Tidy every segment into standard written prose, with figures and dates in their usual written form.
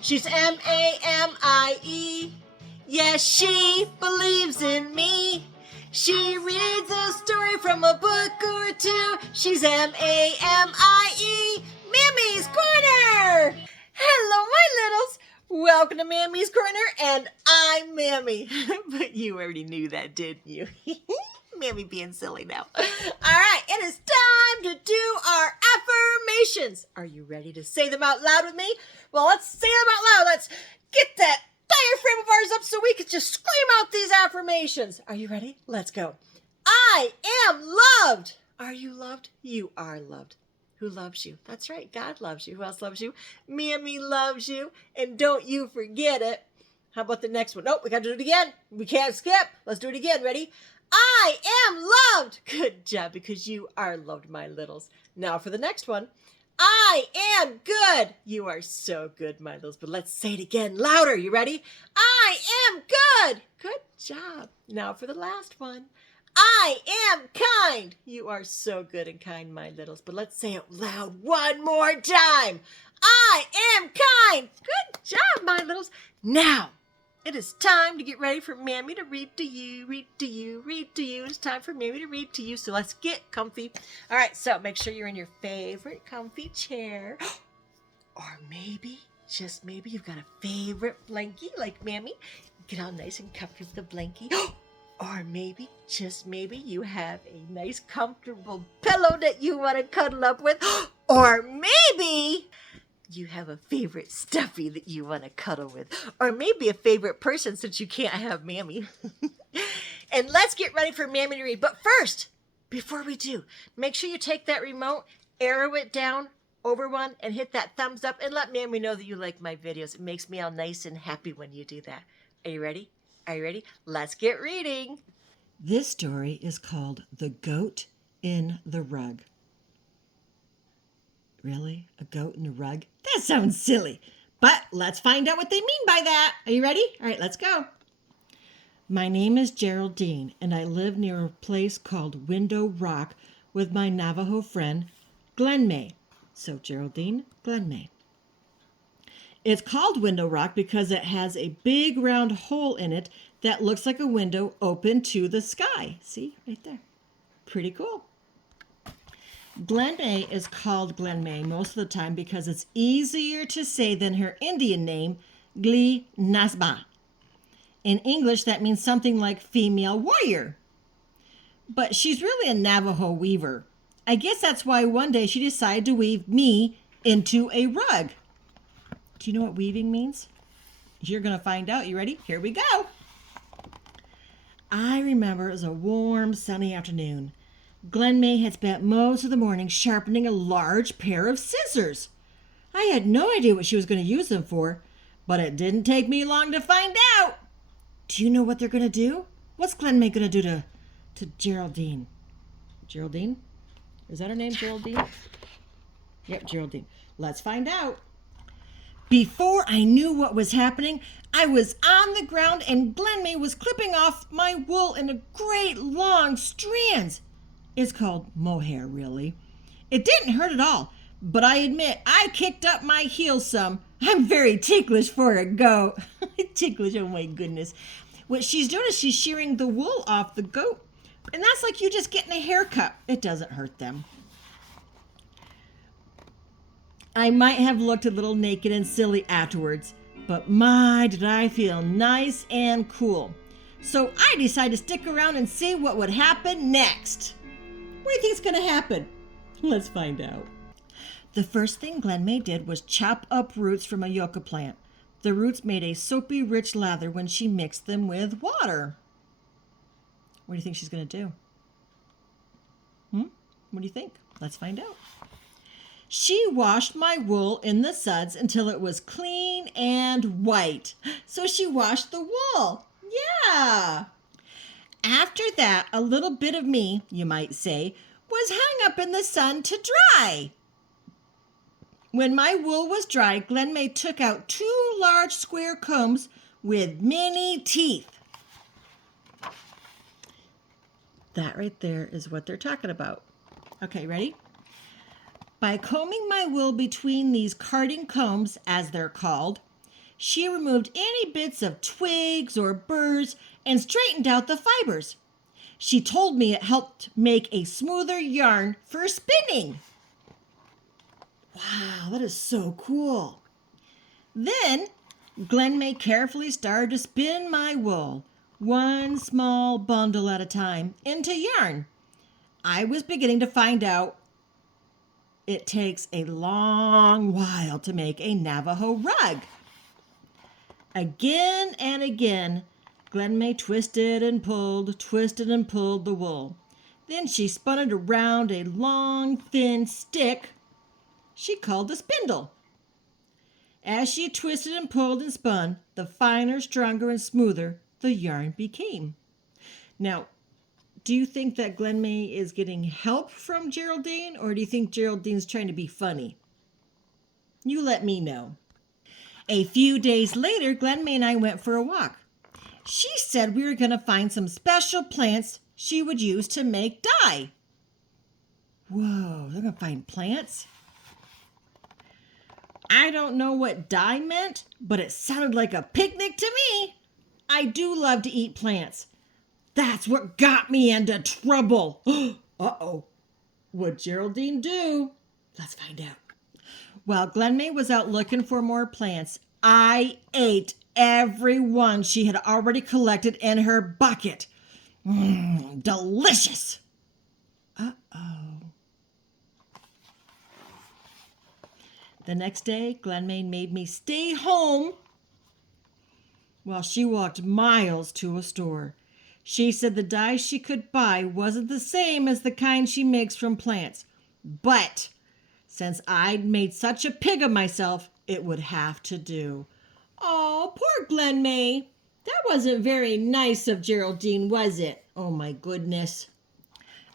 She's M-A-M-I-E. Yes, she believes in me. She reads a story from a book or two. She's M-A-M-I-E. Mammy's Corner! Hello, my littles. Welcome to Mammy's Corner, and I'm Mammy. But you already knew that, didn't you? Mammy being silly now. All right, it is time to do our affirmations. Are you ready to say them out loud with me? Well, let's say them out loud. Let's get that diaphragm of ours up so we can just scream out these affirmations. Are you ready? Let's go. I am loved. Are you loved? You are loved. Who loves you? That's right. God loves you. Who else loves you? Mammy loves you. And don't you forget it. How about the next one? Nope, we got to do it again. We can't skip. Let's do it again. Ready? I am loved. Good job, because you are loved, my littles. Now for the next one. I am good. You are so good, my littles. But let's say it again louder. You ready? I am good. Good job. Now for the last one. I am kind. You are so good and kind, my littles. But let's say it loud one more time. I am kind. Good job, my littles. Now, it is time to get ready for Mammy to read to you, read to you, read to you. It's time for Mammy to read to you, so let's get comfy. All right, so make sure you're in your favorite comfy chair. Or maybe, just maybe, you've got a favorite blankie like Mammy. Get all nice and comfy with the blankie. Or maybe, just maybe, you have a nice comfortable pillow that you want to cuddle up with. Or maybe you have a favorite stuffy that you want to cuddle with. Or maybe a favorite person, since you can't have Mammy. And let's get ready for Mammy to read. But first, before we do, make sure you take that remote, arrow it down over one, and hit that thumbs up, and let Mammy know that you like my videos. It makes me all nice and happy when you do that. Are you ready? Are you ready? Let's get reading. This story is called The Goat in the Rug. Really? A goat in a rug? That sounds silly. But let's find out what they mean by that. Are you ready? All right, let's go. My name is Geraldine, and I live near a place called Window Rock with my Navajo friend, Glen May. So Geraldine, Glen May. It's called Window Rock because it has a big round hole in it that looks like a window open to the sky. See, right there. Pretty cool. Glen May is called Glen May most of the time because it's easier to say than her Indian name, Gli Nasba. In English, that means something like female warrior. But she's really a Navajo weaver. I guess that's why one day she decided to weave me into a rug. Do you know what weaving means? You're going to find out. You ready? Here we go. I remember it was a warm, sunny afternoon. Glen May had spent most of the morning sharpening a large pair of scissors. I had no idea what she was going to use them for, but it didn't take me long to find out. Do you know what they're going to do? What's Glen May going to do to Geraldine? Geraldine? Is that her name, Geraldine? Yep, Geraldine. Let's find out. Before I knew what was happening, I was on the ground and Glen May was clipping off my wool in a great long strands. It's called mohair, really. It didn't hurt at all, but I admit I kicked up my heels some. I'm very ticklish for a goat. Ticklish, oh my goodness. What she's doing is she's shearing the wool off the goat, and that's like you just getting a haircut. It doesn't hurt them. I might have looked a little naked and silly afterwards, but my, did I feel nice and cool. So I decided to stick around and see what would happen next. What do you think is going to happen? Let's find out. The first thing Glen May did was chop up roots from a yucca plant. The roots made a soapy, rich lather when she mixed them with water. What do you think she's going to do? What do you think? Let's find out. She washed my wool in the suds until it was clean and white. So she washed the wool. Yeah. After that, a little bit of me, you might say, was hung up in the sun to dry. When my wool was dry, Glen May took out 2 large square combs with many teeth. That right there is what they're talking about. Okay, ready? By combing my wool between these carding combs, as they're called, She removed any bits of twigs or burrs and straightened out the fibers. She told me it helped make a smoother yarn for spinning. Wow, that is so cool. Then Glenmay carefully started to spin my wool, one small bundle at a time, into yarn. I was beginning to find out it takes a long while to make a Navajo rug. Again and again, Glenmay twisted and pulled the wool. Then she spun it around a long, thin stick she called the spindle. As she twisted and pulled and spun, the finer, stronger, and smoother the yarn became. Now, do you think that Glenmay is getting help from Geraldine, or do you think Geraldine's trying to be funny? You let me know. A few days later, Glenmay and I went for a walk. She said we were going to find some special plants she would use to make dye. Whoa, they're going to find plants? I don't know what dye meant, but it sounded like a picnic to me. I do love to eat plants. That's what got me into trouble. Uh-oh. What'd Geraldine do? Let's find out. While Glenmay was out looking for more plants, I ate every one she had already collected in her bucket. Delicious. Uh-oh. The next day, Glenmay made me stay home while she walked miles to a store. She said the dye she could buy wasn't the same as the kind she makes from plants. But since I'd made such a pig of myself, it would have to do. Oh, poor Glenmay. That wasn't very nice of Geraldine, was it? Oh, my goodness.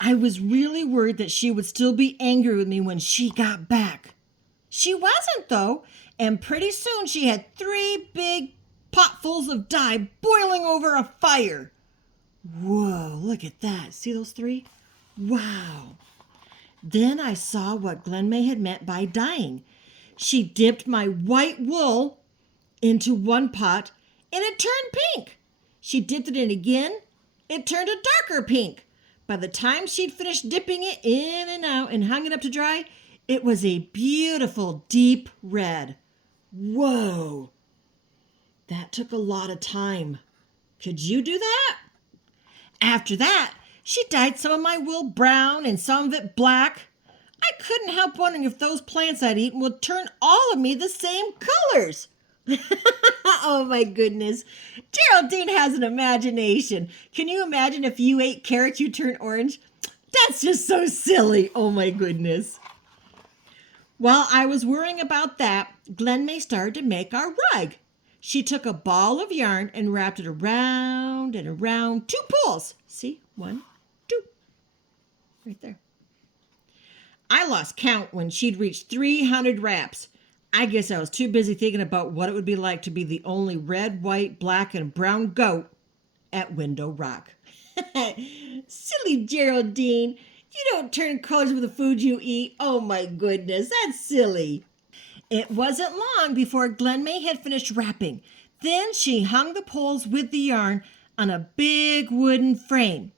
I was really worried that she would still be angry with me when she got back. She wasn't, though, and pretty soon she had 3 big potfuls of dye boiling over a fire. Whoa, look at that. See those 3? Wow. Then I saw what Glenmay had meant by dyeing. She dipped my white wool into one pot, and it turned pink. She dipped it in again. It turned a darker pink. By the time she'd finished dipping it in and out and hung it up to dry, it was a beautiful deep red. Whoa. That took a lot of time. Could you do that? After that, she dyed some of my wool brown and some of it black. I couldn't help wondering if those plants I'd eaten would turn all of me the same colors. Oh my goodness. Geraldine has an imagination. Can you imagine if you ate carrots, you'd turn orange? That's just so silly. Oh my goodness. While I was worrying about that, Glenmay started to make our rug. She took a ball of yarn and wrapped it around and around 2 pools. See? 1, 2. Right there. I lost count when she'd reached 300 wraps. I guess I was too busy thinking about what it would be like to be the only red, white, black, and brown goat at Window Rock. Silly Geraldine. You don't turn colors with the food you eat. Oh my goodness, that's silly. It wasn't long before Glenmay had finished wrapping. Then she hung the poles with the yarn on a big wooden frame.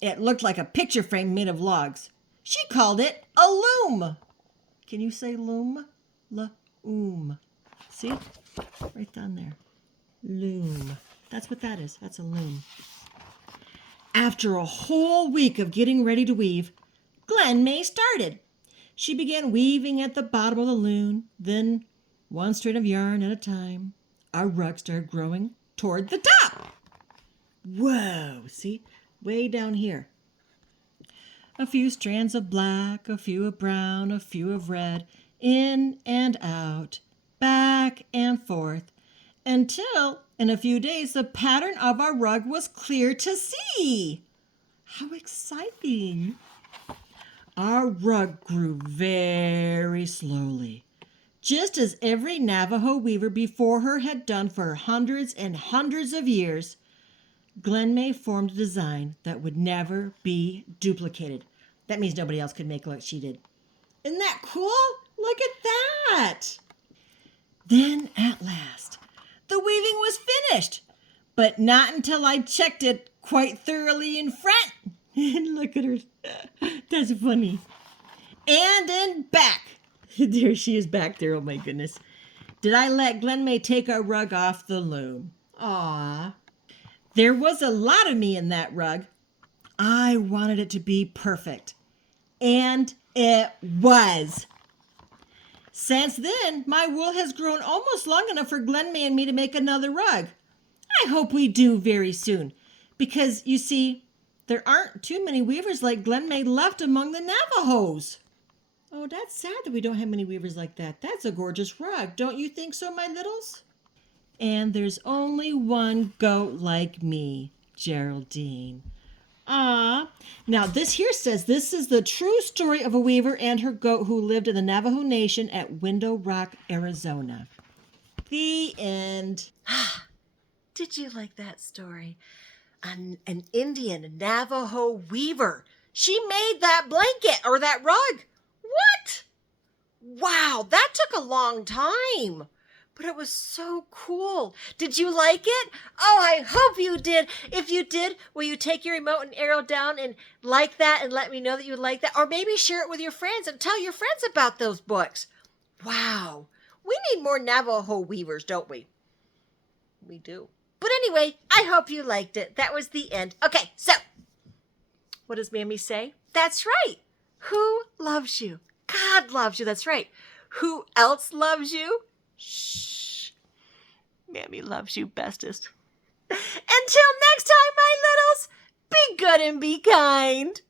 It looked like a picture frame made of logs. She called it a loom. Can you say loom? Loom. See it? Right down there. Loom. That's what that is. That's a loom. After a whole week of getting ready to weave, Glenmay started. She began weaving at the bottom of the loom, then one strand of yarn at a time. Our rug started growing toward the top. Whoa, see? Way down here. A few strands of black, a few of brown, a few of red, in and out, back and forth, until in a few days the pattern of our rug was clear to see. How exciting! Our rug grew very slowly, just as every Navajo weaver before her had done for hundreds and hundreds of years. Glenmay formed a design that would never be duplicated. That means nobody else could make like she did. Isn't that cool? Look at that! Then, at last, the weaving was finished, but not until I checked it quite thoroughly in front. And look at her. That's funny. And in back. There she is back there. Oh my goodness. Did I let Glenmay take our rug off the loom? Aw. There was a lot of me in that rug. I wanted it to be perfect. And it was. Since then, my wool has grown almost long enough for Glenmay and me to make another rug. I hope we do very soon, because, you see, there aren't too many weavers like Glenmay left among the Navajos. Oh, that's sad that we don't have many weavers like that. That's a gorgeous rug. Don't you think so, my littles? And there's only one goat like me, Geraldine. Ah, now this here says this is the true story of a weaver and her goat who lived in the Navajo Nation at Window Rock, Arizona. The end. Did you like that story? An Indian Navajo weaver. She made that blanket or that rug. What? Wow, that took a long time. But it was so cool. Did you like it? Oh, I hope you did. If you did, will you take your remote and arrow down and like that and let me know that you like that? Or maybe share it with your friends and tell your friends about those books. Wow. We need more Navajo weavers, don't we? We do. But anyway, I hope you liked it. That was the end. Okay, so what does Mammy say? That's right. Who loves you? God loves you. That's right. Who else loves you? Shh. Mammy loves you bestest. Until next time, my littles, be good and be kind.